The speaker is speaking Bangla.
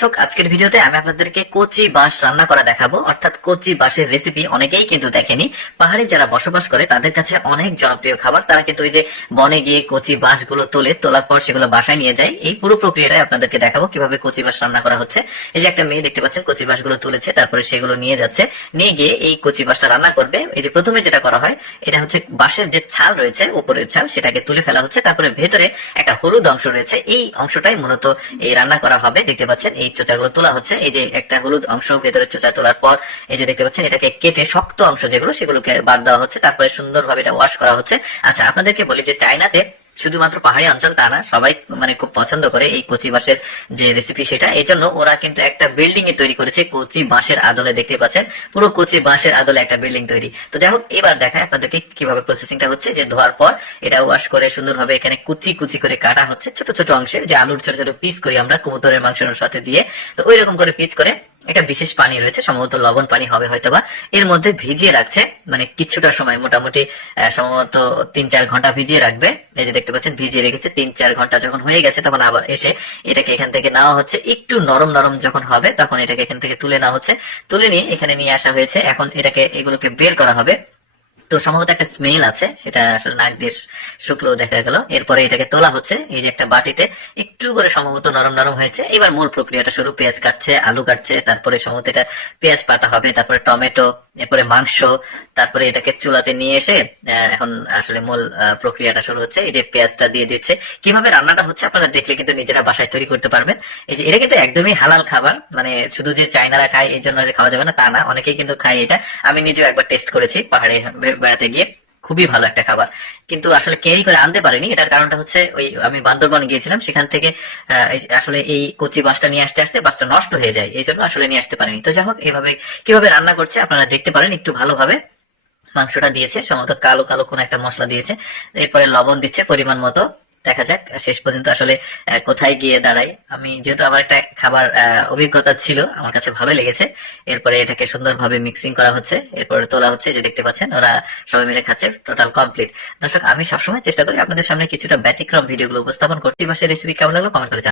দর্শক, আজকের ভিডিওতে আমি আপনাদেরকে কচি বাঁশ রান্না করা দেখাবো। অর্থাৎ কচি বাঁশের রেসিপি অনেকেই কিন্তু দেখেনি। পাহাড়ে যারা বসবাস করে, তাদের কাছে অনেক জনপ্রিয় খাবার। তারা কিন্তু ওই যে বনে গিয়ে কচি বাঁশগুলো তোলে, তোলার পর সেগুলো বাসায় নিয়ে যায়। এই পুরো প্রক্রিয়াটাই আপনাদেরকে দেখাবো, কীভাবে কচি বাঁশ রান্না করা হচ্ছে। এই যে একটা মেয়ে দেখতে পাচ্ছেন, কচি বাঁশগুলো তুলেছে, তারপরে সেগুলো নিয়ে যাচ্ছে। নিয়ে গিয়ে এই কচি বাঁশটা রান্না করবে। এই যে প্রথমে যেটা করা হয়, এটা হচ্ছে বাঁশের যে ছাল রয়েছে, উপরের ছাল, সেটাকে তুলে ফেলা হচ্ছে। তারপরে ভেতরে একটা হলুদ অংশ রয়েছে। এই অংশটাই মূলত এই রান্না করা হবে। দেখতে পাচ্ছেন, এই চোচাগুলো তোলা হচ্ছে। এই যে একটা হলুদ অংশ ভেতরে চোচা তোলার পর এই যে দেখতে পাচ্ছেন, এটাকে কেটে শক্ত অংশ যেগুলো, সেগুলোকে বাদ দেওয়া হচ্ছে। তারপরে সুন্দরভাবে এটা ওয়াশ করা হচ্ছে। আচ্ছা আপনাদেরকে বলি যে চায়নাতে শুধুমাত্র পাহাড়ি অঞ্চল তা না, সবাই মানে খুব পছন্দ করে এই কচি বাঁশের যে রেসিপি সেটা। এই জন্য ওরা কিন্তু একটা বিল্ডিং এ তৈরি করেছে, কচি বাঁশের আদলে দেখতে পাচ্ছেন। পুরো কচি বাঁশের আদলে একটা বিল্ডিং তৈরি। তো যাই হোক, এবার দেখায় আপনাদেরকে কীভাবে প্রসেসিংটা হচ্ছে। যে ধোয়ার পর এটা ওয়াশ করে সুন্দরভাবে এখানে কুচি কুচি করে কাটা হচ্ছে ছোট ছোট অংশে যে আলুর ছোট ছোট পিস করি আমরা কবুতরের মাংসের সাথে দিয়ে। তো ওই রকম করে পিস করে একটা বিশেষ পানি রয়েছে, সম্ভবত লবণ পানি হবে হয়তোবা। এর মধ্যে ভিজিয়ে রাখছে মানে কিছুটা সময়, মোটামুটি সম্ভবত তিন চার ঘণ্টা ভিজিয়ে রাখবে। এই যে দেখতে পাচ্ছেন, ভিজিয়ে রেখেছে তিন চার ঘণ্টা যখন হয়ে গেছে, তখন আবার এসে এটাকে এখান থেকে নেওয়া হচ্ছে। একটু নরম নরম যখন হবে, তখন এটাকে এখান থেকে তুলে নেওয়া হচ্ছে। তুলে নিয়ে এখানে নিয়ে আসা হয়েছে। এখন এটাকে, এগুলোকে বের করা হবে। তো সম্ভবত একটা স্মেল আছে, সেটা আসলে নাক দিয়ে শুকলো দেখা গেল। এরপরে এটাকে তোলা হচ্ছে, এই যে একটা বাটিতে। একটু করে সম্ভবত নরম নরম হয়েছে। এবার মূল প্রক্রিয়াটা শুরু, পেঁয়াজ কাটছে, আলু কাটছে, তারপরে সম্ভবত এটা পেঁয়াজ পাতা হবে, তারপরে টমেটো এরপরে মাংস, তারপরে এটাকে চুলাতে নিয়ে এসে এখন আসলে মূল প্রক্রিয়াটা শুরু হচ্ছে। এই যে পেঁয়াজটা দিয়ে দিচ্ছে। কীভাবে রান্নাটা হচ্ছে আপনারা দেখলে কিন্তু নিজেরা বাসায় তৈরি করতে পারবেন। এই যে এটা কিন্তু একদমই হালাল খাবার। মানে শুধু যে চাইনারা খায়, এই জন্য খাওয়া যাবে না, তা না। অনেকেই কিন্তু খায় এটা। আমি নিজেও একবার টেস্ট করেছি পাহাড়ে বেড়াতে গিয়ে। খুবই ভালো একটা খাবার। কিন্তু আসলে ক্যারি করে আনতে পারিনি। এটার কারণটা হচ্ছে ওই আমি বান্দরবন গিয়েছিলাম। সেখান থেকে আসলে এই কচি বাসটা নিয়ে আসতে আসতে বাসটা নষ্ট হয়ে যায়। এই জন্য আসলে নিয়ে আসতে পারিনি। তো যাই হোক এইভাবে কীভাবে রান্না করছে আপনারা দেখতে পারেন একটু ভালোভাবে। মাংসটা দিয়েছে, সম্ভবত কালো কালো কোন একটা মশলা দিয়েছে। এরপরে লবণ দিচ্ছে পরিমাণ মতো। দেখা যাক, শেষ পর্যন্ত আসলে কোথায় গিয়ে দাঁড়াই। আমি যেহেতু আমার একটা খাবার অভিজ্ঞতা ছিল, আমার কাছে ভালো লেগেছে। এরপরে এটাকে সুন্দরভাবে মিক্সিং করা হচ্ছে। এরপরে তোলা হচ্ছে যে দেখতে পাচ্ছেন, ওরা সবাই মিলে খাচ্ছে টোটাল কমপ্লিট দর্শক, আমি সবসময় চেষ্টা করি আপনাদের সামনে কিছুটা ব্যতিক্রম ভিডিওগুলো উপস্থাপন করতে। পাশে রেসিপি কেমন লাগল কমেন্ট করে।